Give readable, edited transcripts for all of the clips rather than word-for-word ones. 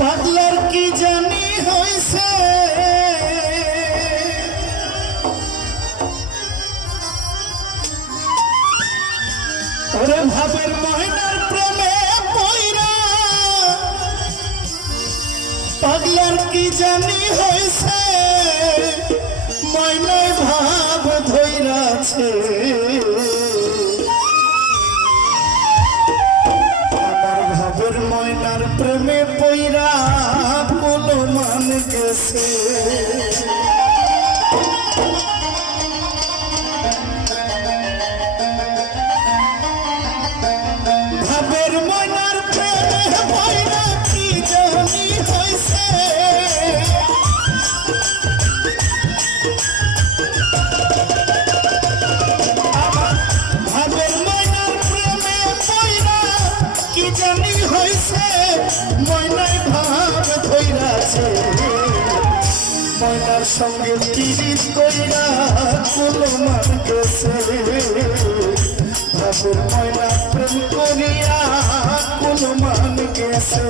পাগলার কি জানি হইছে ওরে ভাবের ময়নার প্রেমে পইরা পাগলার কি জানি হইছে ময়নায় ভাব ধইরাছে আমার ভাবের ময়নার প্রেমে পইরা কোনো মান গেছে ভাবের ময়নার প্রেমে পইরা কি জানি হইছে ভাবের ময়নার প্রেমে পইরা কি জানি হইছে ময়নায় ভাব ধইরাছে ময়নার সঙ্গে পিরিত কইরা কুলো মান গেছে ভাবের ময়না প্রেম করিয়া কুলো মান গেছে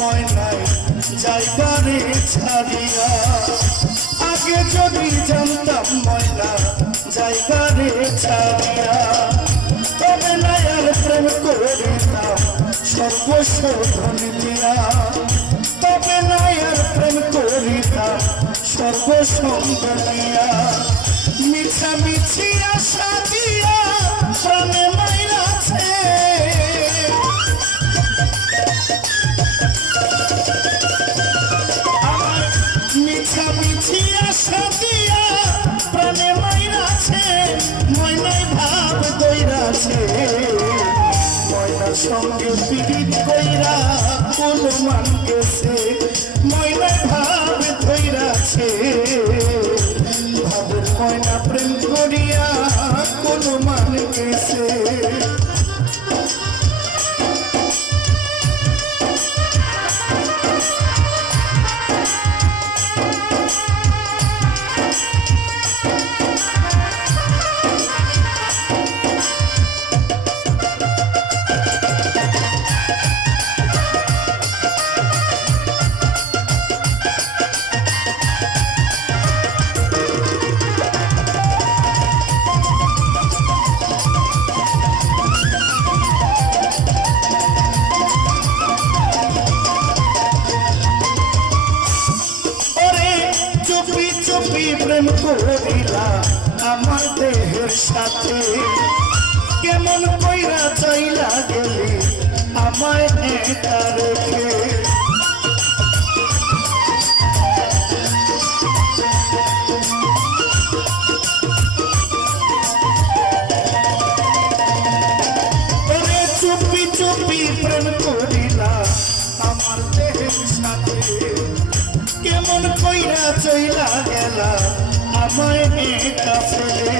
ময়নায় যাইবারে ছাড়িয়া আগে যদি জানতাম ময়না যাইবারে ছাড়িয়া তবে না আর প্রেম করিতাম সর্বস্ব ধন দিয়া তবে না আর প্রেম করিতাম সর্বসঙ্গ দিয়া মিছামিছি আশা দিয়া প্রাণে মাইরাছে মিছি আশা দিয়া প্রাণে মাইরাছে ময়নায় ভাব দইরাছে ময়নার সঙ্গে পীড়িত কইরা কোনো মান গেছে ময়নায় ভাব ধইরাছে ভাবের ময়না প্রেম করিয়া কোনো মান গেছে প্রেম করিলা আমার দেহের সাথে কেমন কইরা চাইলা গেলি আমায় একা রেখে চুপি চুপি প্রেম করিলা আমার দেহের সাথে কেমন কইরা চইলা গেলা আমায় একা ফেলে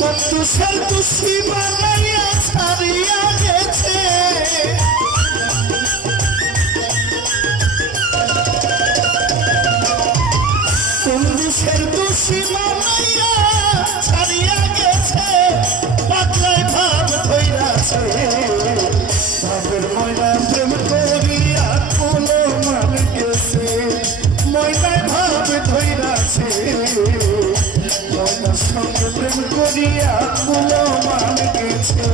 কত সাল খুশি বানাইয়া ছাড়িয়া গেছে কোন দেশের খুশি বানাইয়া ছাড়িয়া গেছে পাগলায় ভাব ধইরাছে ভাবের ময়না প্রেম করিয়া কোনো মান গেছে ময়নায় ভাব ধইরাছে ময়নার সঙ্গে প্রেম করিয়া কোনো মান গেছে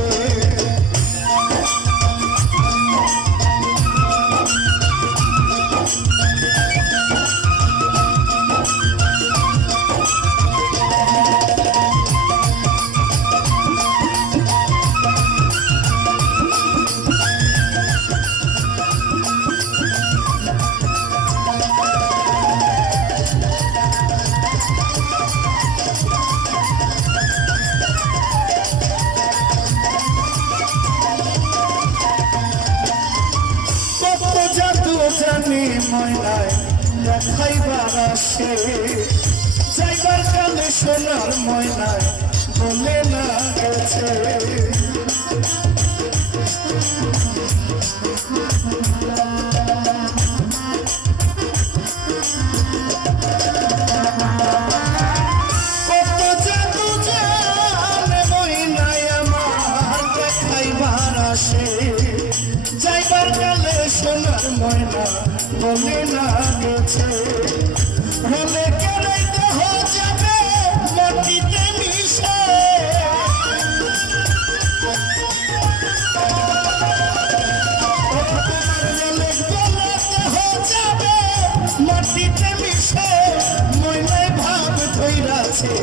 দেখাইবার আসে যাইবার কালে সোনার ময়নায় বলে না গেছে যাইবার কালে সোনার ময়না বলে না গেছে হলে কেড়ে দেহ যাবে মাটিতে মিশে মাটিতে মিশে ময়নায় ভাব ধইরাছে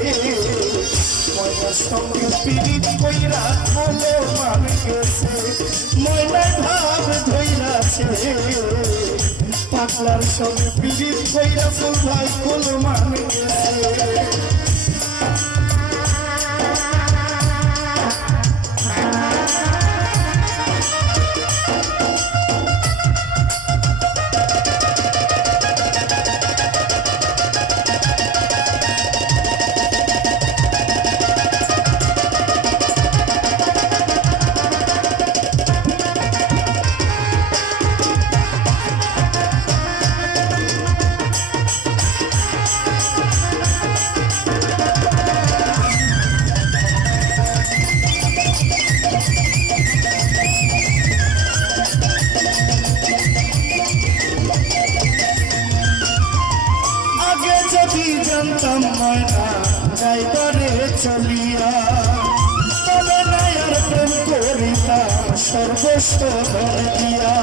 ময়নার সঙ্গে পীড়িত কইরা বলে মান গেছে ময়নায় ভাব ধইরাছে পাগলার সঙ্গে পীড়িত কইরা ফুল ভাই ফুল মান গেছে জানতাম ময়না যাইবারে চলিয়া তবে নায়ার প্রেম করিতাম সর্বস্ব দিয়া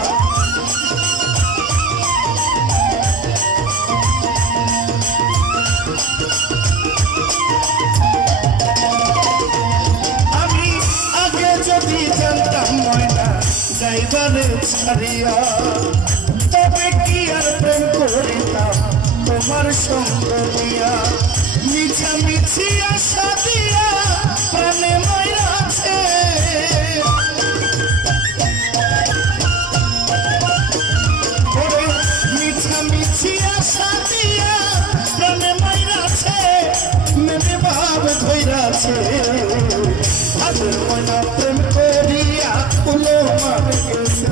আমি আগে যদি জানতাম ময়না যাইবারে ছাড়িয়া তবে কি আর প্রেম করিতাম তোমার সঙ্গ দিয়া মিছামিছি আশা দিয়া প্রাণে মাইরাছে মিছামিছি আশা দিয়া প্রাণে মাইরাছে মেনে ভাব ধইরাছে ভাবের ময়না প্রেম করিয়া উলো মান গেছে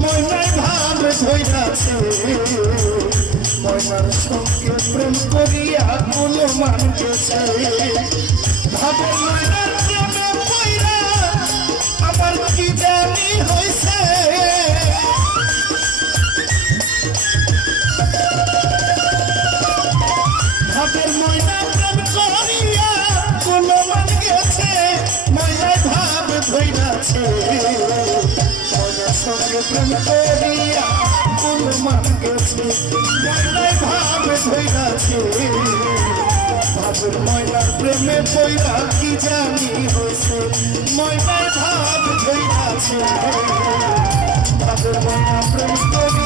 ময়নায় ভাব ধইরাছে ময়নার সঙ্গে প্রেম করিয়া গুলো মান গেছে ভাবে ময়নার প্রেমে পইরা আমার কি জানি হয়েছে ভাবের ময়না প্রেম করিয়া গুলো মান গেছে ময়নায় ভাব ধইরাছে ময়নার সঙ্গে প্রেম করিয়া গুলো মান গেছে ময়নায় ভাব ধইরাছে ভাবের ময়নার প্রেমে পইরা কি জানি হয়েছে ময়নায় ভাব ধইরাছে ভাবের ময়না প্রেম করি